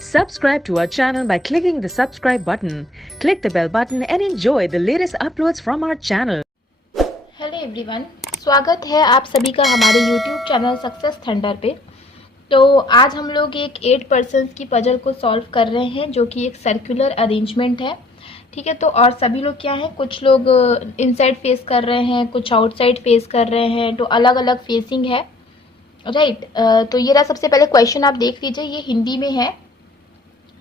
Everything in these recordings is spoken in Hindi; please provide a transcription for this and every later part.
Subscribe to our channel by clicking the subscribe button. Click the bell button and enjoy the latest uploads from our channel. Hello everyone, स्वागत है आप सभी का हमारे YouTube चैनल सक्सेस थंडर पे। तो आज हम लोग एक 8 पर्सन्स की पजल को सॉल्व कर रहे हैं, जो कि एक सर्कुलर अरेंजमेंट है। ठीक है, तो और सभी लोग क्या हैं, कुछ लोग इनसाइड फेस कर रहे हैं, कुछ आउटसाइड फेस कर रहे हैं, तो अलग अलग फेसिंग है। राइट, तो ये रहा सबसे पहले क्वेश्चन, आप देख लीजिए, ये हिंदी में है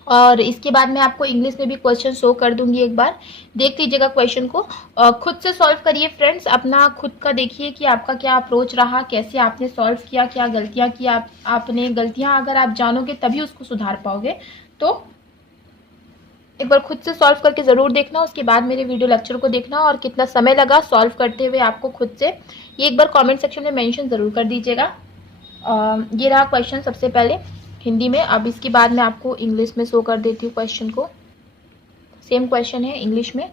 और इसके बाद मैं आपको इंग्लिश में भी क्वेश्चन शो कर दूंगी। एक बार देख लीजिएगा क्वेश्चन को, खुद से सॉल्व करिए फ्रेंड्स, अपना खुद का देखिए कि आपका क्या अप्रोच रहा, कैसे आपने सॉल्व किया, क्या गलतियां की आपने। गलतियां अगर आप जानोगे तभी उसको सुधार पाओगे। तो एक बार खुद से सॉल्व करके ज़रूर देखना, उसके बाद मेरे वीडियो लेक्चर को देखना और कितना समय लगा सॉल्व करते हुए आपको खुद से, ये एक बार कॉमेंट सेक्शन में मैंशन ज़रूर कर दीजिएगा। ये रहा क्वेश्चन सबसे पहले हिंदी में। अब इसके बाद मैं आपको इंग्लिश में शो कर देती हूँ क्वेश्चन को। सेम क्वेश्चन है इंग्लिश में।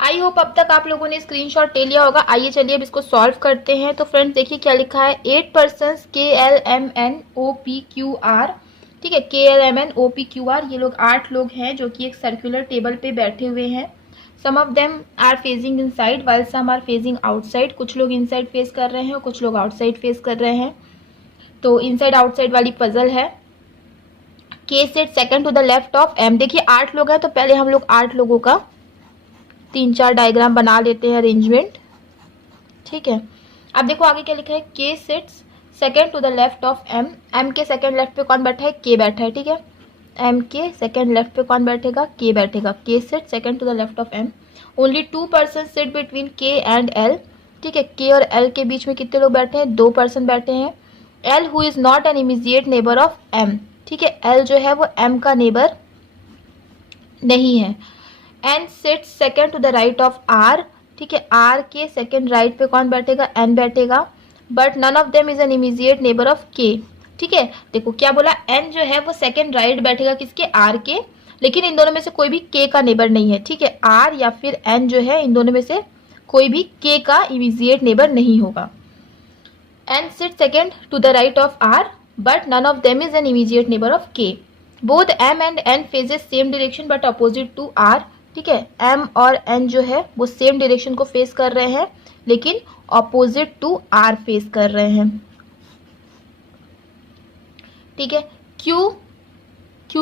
आई होप अब तक आप लोगों ने स्क्रीनशॉट ले लिया होगा। आइए चलिए अब इसको सॉल्व करते हैं। तो फ्रेंड्स देखिए क्या लिखा है, 8 पर्सन्स KLMNOPQR। ठीक है, KLMNOPQR, ये लोग 8 लोग हैं जो कि एक सर्कुलर टेबल पे बैठे हुए हैं। Some of them are facing inside while some are facing outside. कुछ लोग इनसाइड फेस कर रहे हैं और कुछ लोग आउटसाइड फेस कर रहे हैं। तो इनसाइड आउटसाइड वाली पजल है। K sit second to the left of M। देखिए 8 लोग हैं, तो पहले हम लोग 8 लोगों का 3-4 डायग्राम बना लेते हैं, अरेंजमेंट। ठीक है, अब देखो आगे क्या लिखा है, K sits second to the left of M। M के सेकेंड लेफ्ट पे कौन बैठा है, K बैठा है। ठीक है, M के सेकेंड लेफ्ट पे कौन बैठेगा, K बैठेगा। K sit second to the left of M। Only 2 person sit between K and L। ठीक है, K और L के बीच में कितने लोग बैठे हैं, 2 पर्सन बैठे हैं। L who is not an immediate neighbour of M। ठीक है, L जो है वो M का नेबर नहीं है। N sits second to the right of R। ठीक है, R के सेकेंड राइट पे कौन बैठेगा, N बैठेगा। But none of them is an immediate neighbour of K। ठीक है, देखो क्या बोला, N जो है वो सेकेंड राइट बैठेगा किसके, R के, लेकिन इन दोनों में से कोई भी K का नेबर नहीं है। ठीक है, R या फिर N जो है, इन दोनों में से कोई भी K का इमीजिएट नेबर नहीं होगा। N sit second to the right of R but none of them is an immediate neighbour of K। Both M and N faces same direction but opposite to R। ठीक है, M और N जो है वो सेम डायरेक्शन को फेस कर रहे हैं, लेकिन ऑपोजिट टू R फेस कर रहे हैं। ठीक है, Q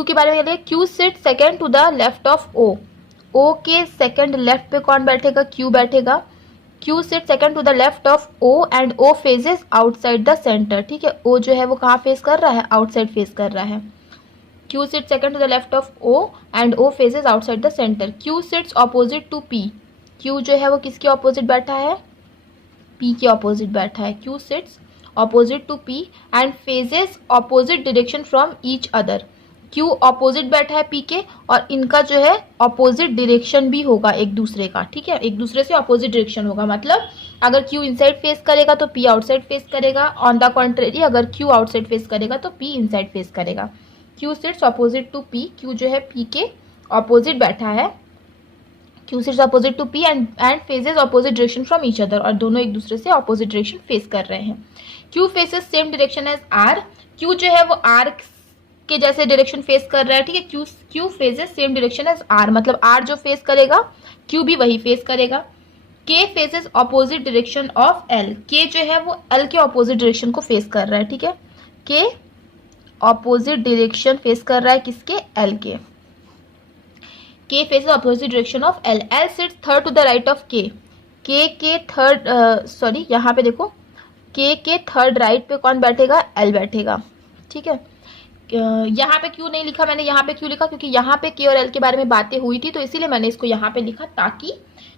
के बारे में कहते हैं, Q sit second to the left of O। O के सेकेंड लेफ्ट पे कौन बैठेगा, Q बैठेगा। Q sit second to the left of O and O faces outside the centre. ठीक है, O जो है वो कहाँ फेस कर रहा है, आउटसाइड फेस कर रहा है। Q sits second to the left of O and O faces outside the center. Q sits opposite to P. Q जो है वो किसके ऑपोजिट बैठा है, P के ऑपोजिट बैठा है। Q sits opposite to P and faces opposite direction from each other. Q opposite बैठा है P के, और इनका जो है ऑपोजिट डायरेक्शन भी होगा एक दूसरे का। ठीक है, एक दूसरे से ऑपोजिट डायरेक्शन होगा, मतलब अगर Q इनसाइड फेस करेगा तो P आउटसाइड फेस करेगा। ऑन द कॉन्ट्रेरी अगर Q आउटसाइड फेस करेगा तो P इनसाइड फेस करेगा। Q sits opposite to P। Q जो है P के ऑपोजिट बैठा है। Q sits opposite to P and faces opposite direction from each other, और दोनों एक दूसरे से ऑपोजिट डायरेक्शन फेस कर रहे हैं। Q faces same direction as R। Q जो है वो R के जैसे डायरेक्शन फेस कर रहा है। ठीक है, Q faces same direction as R, मतलब R जो फेस करेगा Q भी वही फेस करेगा। K faces opposite direction of L। K जो है वो L के ऑपोजिट डायरेक्शन को फेस कर रहा है। ठीक है, K ऑपोजिट डायरेक्शन फेस कर रहा है किसके, L के। K faces opposite direction of L। L sits third to the right of K। K के थर्ड यहाँ पे देखो, K के थर्ड राइट पे कौन बैठेगा, L बैठेगा। ठीक है, यहाँ पे क्यों नहीं लिखा मैंने, यहाँ पे क्यों लिखा, क्योंकि यहाँ पे K और L के बारे में बातें हुई थी, तो इसीलिए मैंने इसको यहाँ पे लिखा, ताकि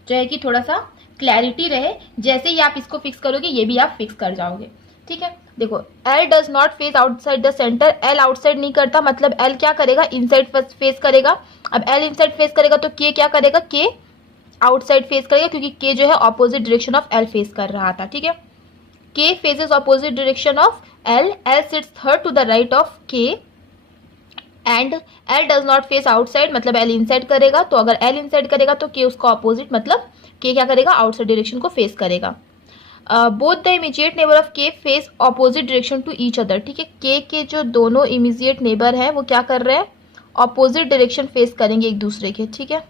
जो है कि थोड़ा सा क्लैरिटी रहे। जैसे ही आप इसको फिक्स करोगे ये भी आप फिक्स कर जाओगे। ठीक है, देखो L does not face outside the centre. L outside नहीं करता, मतलब L क्या करेगा, इनसाइड फेस करेगा। अब L इनसाइड फेस करेगा तो K क्या करेगा, K आउटसाइड फेस करेगा, क्योंकि K जो है opposite direction of L face कर रहा था। ठीक है, K faces opposite direction of L. L sits third to the right of K and L does not face outside, मतलब L inside करेगा. तो अगर L inside करेगा तो K उसका opposite, मतलब K क्या करेगा, outside direction को face करेगा. Both the immediate neighbour of K face opposite direction to each other. ठीक है, K के जो दोनों इमीजिएट नेबर हैं वो क्या कर रहे हैं, ऑपोजिट डायरेक्शन फेस करेंगे एक दूसरे के. ठीक है,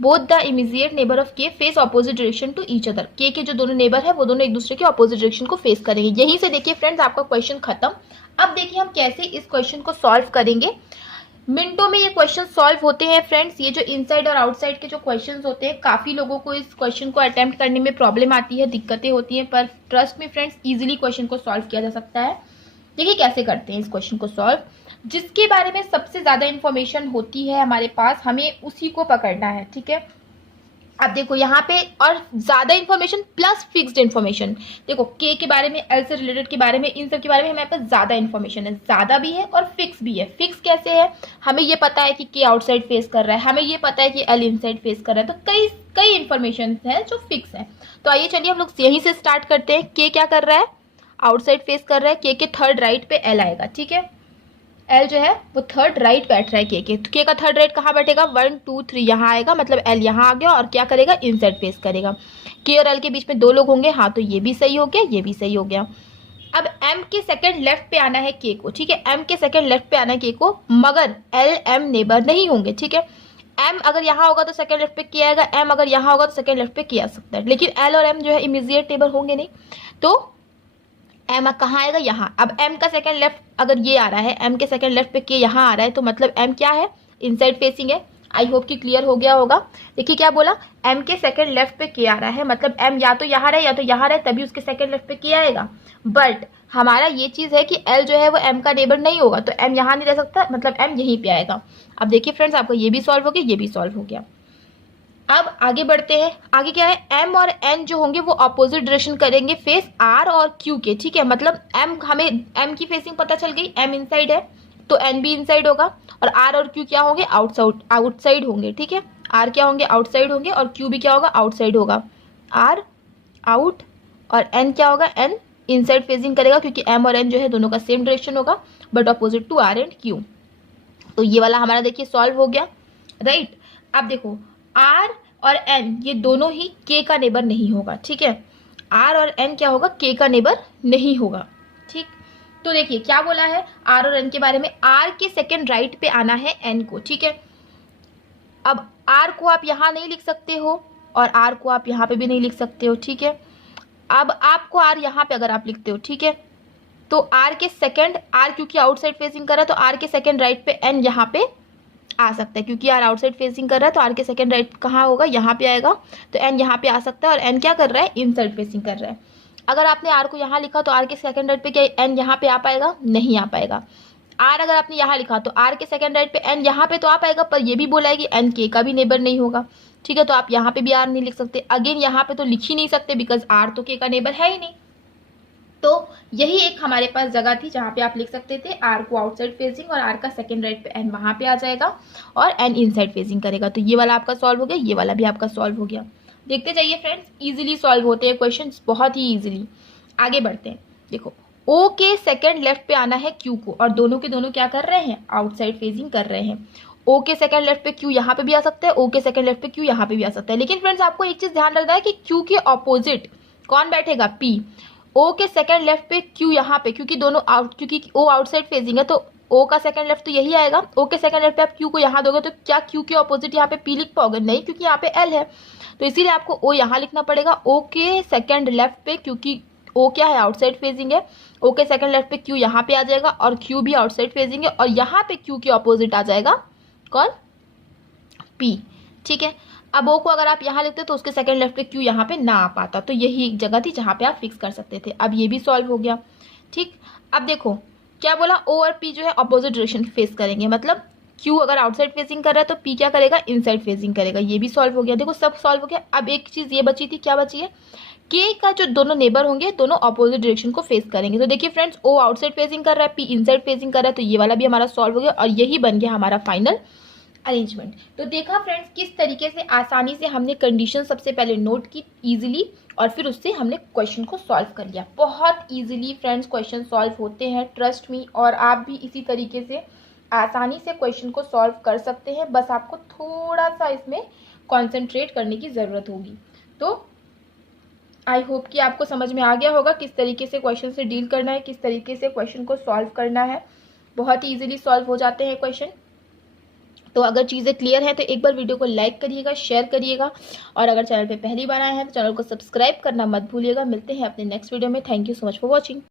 both the immediate neighbour of K face opposite direction to each other. K के जो दोनों नेबर है वो दोनों एक दूसरे के ऑपोजिट डायरेक्शन को फेस करेंगे. यहीं से देखिए फ्रेंड्स आपका क्वेश्चन खत्म. अब देखिए हम कैसे इस क्वेश्चन को सॉल्व करेंगे. मिनटों में ये क्वेश्चन सॉल्व होते हैं फ्रेंड्स. ये जो इनसाइड और आउटसाइड के जो क्वेश्चंस होते हैं, काफ़ी लोगों को इस क्वेश्चन को अटेम्प्ट करने में प्रॉब्लम आती है, दिक्कतें होती हैं, पर ट्रस्ट में फ्रेंड्स इजीली क्वेश्चन को सॉल्व किया जा सकता है. देखिए कैसे करते हैं इस क्वेश्चन को सॉल्व. जिसके बारे में सबसे ज़्यादा इन्फॉर्मेशन होती है हमारे पास, हमें उसी को पकड़ना है. ठीक है, अब देखो यहाँ पे और ज़्यादा इन्फॉर्मेशन प्लस फिक्स्ड इन्फॉर्मेशन. देखो K के बारे में, L से रिलेटेड के बारे में, इन सब के बारे में हमारे पास ज़्यादा इन्फॉर्मेशन है, ज़्यादा भी है और फिक्स भी है. फिक्स कैसे है, हमें ये पता है कि K आउटसाइड फेस कर रहा है, हमें ये पता है कि L इनसाइड फेस कर रहा है. तो कई कई इन्फॉर्मेशन है जो फिक्स है. तो आइए चलिए हम लोग यहीं से स्टार्ट करते हैं. K क्या कर रहा है, आउटसाइड फेस कर रहा है. K के थर्ड राइट पे L आएगा. ठीक है, L जो है वो थर्ड राइट बैठ रहा है K के. K का थर्ड राइट कहाँ बैठेगा, 1 2 3 यहाँ आएगा, मतलब L यहाँ आ गया और क्या करेगा, इनसाइड फेस करेगा. K और L के बीच में 2 लोग होंगे. हाँ, तो ये भी सही हो गया, ये भी सही हो गया. अब M के सेकंड लेफ्ट पे आना है K को. ठीक है, M के सेकंड लेफ्ट पे आना है K को, मगर L M नेबर नहीं होंगे. ठीक है, M अगर यहाँ होगा तो सेकंड लेफ्ट पे K आएगा, M अगर यहाँ होगा तो सेकंड लेफ्ट पे K आ सकता है, लेकिन L और M जो है इमीडिएट नेबर होंगे नहीं. तो M कहाँ आएगा, यहाँ. अब M का सेकंड लेफ्ट अगर ये आ रहा है, M के सेकंड लेफ्ट पे K यहाँ आ रहा है, तो मतलब M क्या है, इनसाइड फेसिंग है. आई होप कि क्लियर हो गया होगा. देखिए क्या बोला, M के सेकंड लेफ्ट पे K आ रहा है, मतलब M या तो यहाँ रहे या तो यहाँ रहे, तभी उसके सेकंड लेफ्ट पे K आएगा. बट हमारा ये चीज़ है कि L जो है वो M का नेबर नहीं होगा, तो M यहाँ नहीं रह सकता, मतलब M यहीं पे आएगा. अब देखिए फ्रेंड्स आपका ये भी सॉल्व हो गया, ये भी सॉल्व हो गया. अब आगे बढ़ते हैं. आगे क्या है, M और N जो होंगे वो ऑपोजिट डायरेक्शन करेंगे फेस R और Q के. ठीक है, मतलब M हमें M की फेसिंग पता चल गई, M इनसाइड है तो N भी इनसाइड होगा, और R और Q क्या होंगे, आउटसाइड होंगे. ठीक है, R क्या होंगे, आउटसाइड होंगे, और Q भी क्या होगा, आउटसाइड होगा. R आउट और N क्या होगा, N इनसाइड फेसिंग करेगा, क्योंकि M और N जो है दोनों का सेम डायरेक्शन होगा but opposite to R and Q. तो ये वाला हमारा देखिए सॉल्व हो गया, राइट. अब देखो R और N ये दोनों ही K का नेबर नहीं होगा. ठीक है, R और N क्या होगा, K का नेबर नहीं होगा. ठीक, तो देखिए क्या बोला है R और N के बारे में. R के सेकंड राइट पे आना है N को. ठीक है, अब R को आप यहाँ नहीं लिख सकते हो और R को आप यहाँ पे भी नहीं लिख सकते हो. ठीक है, अब आपको R यहाँ पे अगर आप लिखते हो, ठीक है, तो R के सेकंड, R क्योंकि आउटसाइड फेसिंग कर रहा है तो R के सेकंड राइट पे N यहाँ पे आ सकता है, क्योंकि R आउटसाइड फेसिंग कर रहा है तो R के सेकंड राइट कहाँ होगा, यहाँ पे आएगा, तो N यहाँ पे आ सकता है. और N क्या कर रहा है, इनसाइड फेसिंग कर रहा है. अगर आपने R को यहाँ लिखा तो R के सेकंड राइट पे क्या N यहाँ पे आ पाएगा, नहीं आ पाएगा. R अगर आपने यहाँ लिखा तो R के सेकंड राइट पे N यहाँ पे तो आ पाएगा, पर ये भी बोला है कि N K का भी नेबर नहीं होगा. ठीक है, तो आप यहाँ पे भी R नहीं लिख सकते. अगेन यहाँ पे तो लिख ही नहीं सकते, बिकॉज R तो K का नेबर है ही नहीं. तो यही एक हमारे पास जगह थी जहाँ पे आप लिख सकते थे R को आउटसाइड फेसिंग और R का सेकंड राइट पे N वहाँ पे आ जाएगा और N इनसाइड फेसिंग करेगा. तो ये वाला आपका सॉल्व हो गया, ये वाला भी आपका सॉल्व हो गया. देखते जाइए फ्रेंड्स, इजीली सॉल्व होते हैं क्वेश्चंस, बहुत ही इजीली. आगे बढ़ते हैं. देखो O के सेकंड लेफ्ट पे आना है Q को, और दोनों के दोनों क्या कर रहे हैं, आउटसाइड फेसिंग कर रहे हैं. O के सेकंड लेफ्ट पे Q यहाँ पे भी आ सकता है, O के सेकंड लेफ्ट पे Q यहाँ पे भी आ सकता है. लेकिन फ्रेंड्स आपको एक चीज ध्यान रखना है कि Q के ऑपोजिट कौन बैठेगा, P. O के सेकंड लेफ्ट पे Q यहाँ पे, क्योंकि दोनों क्योंकि O आउटसाइड फेसिंग है तो O का सेकंड लेफ्ट तो यही आएगा. O के सेकंड लेफ्ट पे आप Q को यहाँ दोगे तो क्या Q के ऑपोजिट यहाँ पे P लिख पाओगे, नहीं, क्योंकि यहाँ पे L है. तो इसीलिए आपको O यहाँ लिखना पड़ेगा. O के सेकंड लेफ्ट पे, क्योंकि O क्या है, आउटसाइड फेसिंग है, O के सेकंड लेफ्ट पे Q यहाँ पे आ जाएगा और Q भी आउटसाइड फेसिंग है, और यहाँ पे Q के ऑपोजिट आ जाएगा कौन, P. ठीक है, अब O को अगर आप यहाँ लिखते तो उसके सेकंड लेफ्ट पे Q यहाँ पे ना आ पाता. तो यही एक जगह थी जहाँ पे आप फिक्स कर सकते थे. अब ये भी सॉल्व हो गया. ठीक, अब देखो क्या बोला, O और P जो है अपोजिट डायरेक्शन फेस करेंगे, मतलब Q अगर आउटसाइड फेसिंग कर रहा है तो P क्या करेगा, इनसाइड फेसिंग करेगा. ये भी सॉल्व हो गया. देखो सब सॉल्व हो गया. अब एक चीज़ ये बची थी, क्या बची है, K का जो दोनों नेबर होंगे दोनों अपोजिट डायरेक्शन को फेस करेंगे. तो देखिए फ्रेंड्स, O आउटसाइड फेसिंग कर रहा है, P इनसाइड फेसिंग कर रहा है, तो ये वाला भी हमारा सॉल्व हो गया और यही बन गया हमारा फाइनल अरेंजमेंट. तो देखा फ्रेंड्स किस तरीके से आसानी से हमने कंडीशन सबसे पहले नोट की इजीली, और फिर उससे हमने क्वेश्चन को सॉल्व कर लिया। बहुत ईजिली फ्रेंड्स क्वेश्चन सॉल्व होते हैं, ट्रस्ट मी, और आप भी इसी तरीके से आसानी से क्वेश्चन को सॉल्व कर सकते हैं। बस आपको थोड़ा सा इसमें कॉन्सेंट्रेट करने की ज़रूरत होगी। तो आई होप कि आपको समझ में आ गया होगा किस तरीके से क्वेश्चन से डील करना है, किस तरीके से क्वेश्चन को सॉल्व करना है। बहुत ही ईजिली सॉल्व हो जाते हैं क्वेश्चन। तो अगर चीज़ें क्लियर हैं तो एक बार वीडियो को लाइक करिएगा, शेयर करिएगा, और अगर चैनल पे पहली बार आए हैं तो चैनल को सब्सक्राइब करना मत भूलिएगा। मिलते हैं अपने नेक्स्ट वीडियो में। Thank you so much for watching.